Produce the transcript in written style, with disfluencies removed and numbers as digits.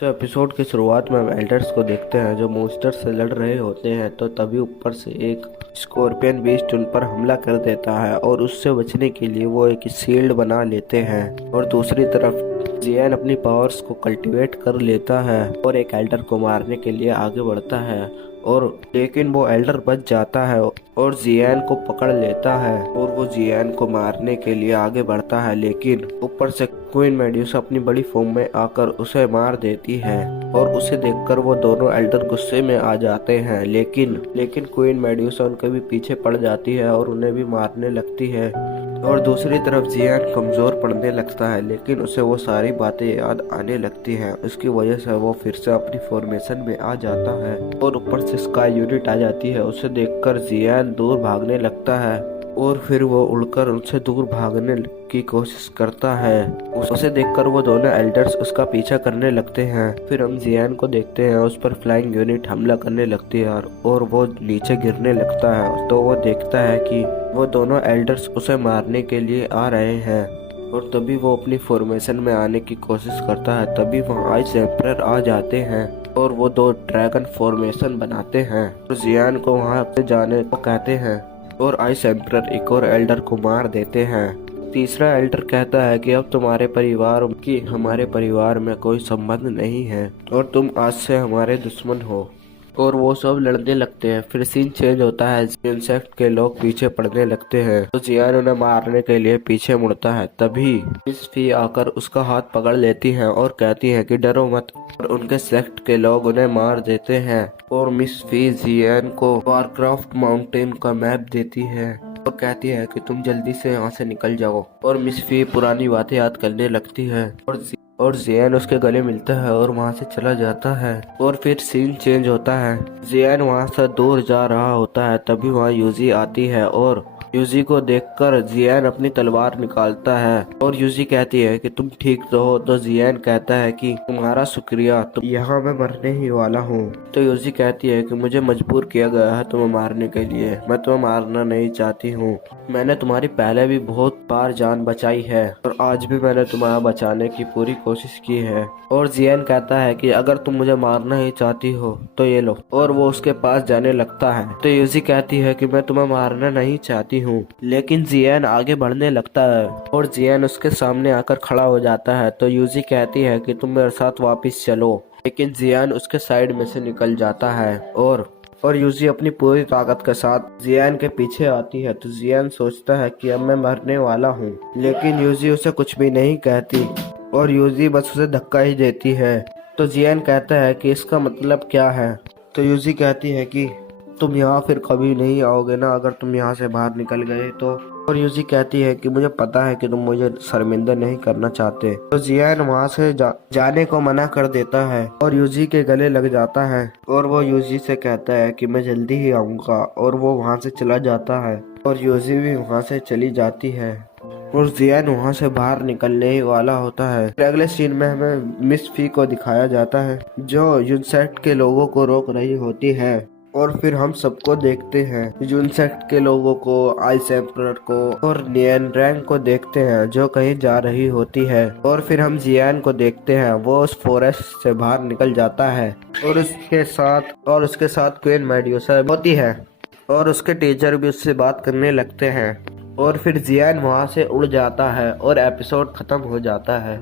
तो एपिसोड की शुरुआत में हम एल्डर्स को देखते हैं जो मॉन्स्टर से लड़ रहे होते हैं। तो तभी ऊपर से एक स्कॉर्पियन बीस्ट उन पर हमला कर देता है और उससे बचने के लिए वो एक शील्ड बना लेते हैं। और दूसरी तरफ जियान अपनी पावर्स को कल्टीवेट कर लेता है और एक एल्डर को मारने के लिए आगे बढ़ता है और लेकिन वो एल्डर बच जाता है और जियान को पकड़ लेता है और वो जियान को मारने के लिए आगे बढ़ता है। लेकिन ऊपर से क्वीन मेड्यूसा अपनी बड़ी फॉर्म में आकर उसे मार देती है और उसे देखकर वो दोनों एल्डर गुस्से में आ जाते हैं। लेकिन क्वीन मेड्यूसा उनके भी पीछे पड़ जाती है और उन्हें भी मारने लगती है। और दूसरी तरफ जियान कमजोर पड़ने लगता है, लेकिन उसे वो सारी बातें याद आने लगती हैं। उसकी वजह से वो फिर से अपनी फॉर्मेशन में आ जाता है और ऊपर से स्काई यूनिट आ जाती है। उसे देखकर जियान दूर भागने लगता है और फिर वो उड़कर उनसे दूर भागने की कोशिश करता है। उसे देखकर वो दोनों एल्डर्स उसका पीछा करने लगते हैं। फिर हम जियान को देखते हैं, उस पर फ्लाइंग यूनिट हमला करने लगती है और वो नीचे गिरने लगता है। तो वो देखता है कि वो दोनों एल्डर्स उसे मारने के लिए आ रहे हैं और तभी वो अपनी फॉर्मेशन में आने की कोशिश करता है। तभी वहाँ आइस एम्परर आ जाते हैं और वो दो ड्रैगन फॉर्मेशन बनाते हैं और जियान को वहाँ से जाने को कहते हैं और आइस एम्परर एक और एल्डर को मार देते हैं। तीसरा एल्डर कहता है कि अब तुम्हारे परिवार की हमारे परिवार में कोई संबंध नहीं है और तुम आज से हमारे दुश्मन हो। और वो सब लड़ने लगते हैं। फिर सीन चेंज होता है, इंसेक्ट के लोग पीछे पड़ने लगते हैं तो जियान उन्हें मारने के लिए पीछे मुड़ता है। तभी मिस फी आकर उसका हाथ पकड़ लेती है और कहती है कि डरो मत, और उनके सेक्ट के लोग उन्हें मार देते हैं। और मिस फी जियान को वारक्राफ्ट माउंटेन का मैप देती है और कहती है कि तुम जल्दी से यहाँ से निकल जाओ। और मिस फी पुरानी बातें याद करने लगती है और जियान उसके गले मिलता है और वहाँ से चला जाता है। और फिर सीन चेंज होता है, जियान वहाँ से दूर जा रहा होता है। तभी वहाँ यूजी आती है और यूजी को देखकर जियान अपनी तलवार निकालता है और यूजी कहती है कि तुम ठीक तो हो। तो जियान कहता है कि तुम्हारा शुक्रिया, तो यहाँ मैं मरने ही वाला हूँ। तो यूजी कहती है कि मुझे मजबूर किया गया है तुम्हें मारने के लिए, मैं तुम्हें मारना नहीं चाहती हूँ। मैंने तुम्हारी पहले भी बहुत बार जान बचाई है और आज भी मैंने तुम्हें बचाने की पूरी कोशिश की है। और जियान कहता है कि अगर तुम मुझे मारना ही चाहती हो तो ये लो, और वो उसके पास जाने लगता है। तो यूजी कहती है कि मैं तुम्हें मारना नहीं चाहती हूँ, लेकिन जियान आगे बढ़ने लगता है और जियान उसके सामने आकर खड़ा हो जाता है। तो यूजी कहती है कि तुम मेरे साथ वापस चलो, लेकिन जियान उसके साइड में से निकल जाता है और यूजी अपनी पूरी ताकत के साथ जियान के पीछे आती है। तो जियान सोचता है कि अब मैं मरने वाला हूँ, लेकिन यूजी उसे कुछ भी नहीं कहती और यूजी बस उसे धक्का ही देती है। तो जियान कहता है कि इसका मतलब क्या है। तो यूजी कहती है कि तुम यहाँ फिर कभी नहीं आओगे ना अगर तुम यहाँ से बाहर निकल गए तो। और यूजी कहती है कि मुझे पता है कि तुम मुझे शर्मिंदा नहीं करना चाहते। तो जियान वहाँ से जाने को मना कर देता है और यूजी के गले लग जाता है और वो यूजी से कहता है कि मैं जल्दी ही आऊँगा, और वो वहाँ से चला जाता है और यूजी भी वहाँ से चली जाती है और जियान वहाँ से बाहर निकलने ही वाला होता है। अगले सीन में हमें मिस फी को दिखाया जाता है जो यूनसेक्ट के लोगों को रोक रही होती है। और फिर हम सबको देखते हैं, यूनसेक्ट के लोगों को, आइस एम्परर को और नियन रैंग को देखते हैं जो कहीं जा रही होती है। और फिर हम जियान को देखते हैं, वो उस फॉरेस्ट से बाहर निकल जाता है और उसके साथ क्वीन मेड्यूसा होती है और उसके टीचर भी उससे बात करने लगते हैं। और फिर जियान वहाँ से उड़ जाता है और एपिसोड खत्म हो जाता है।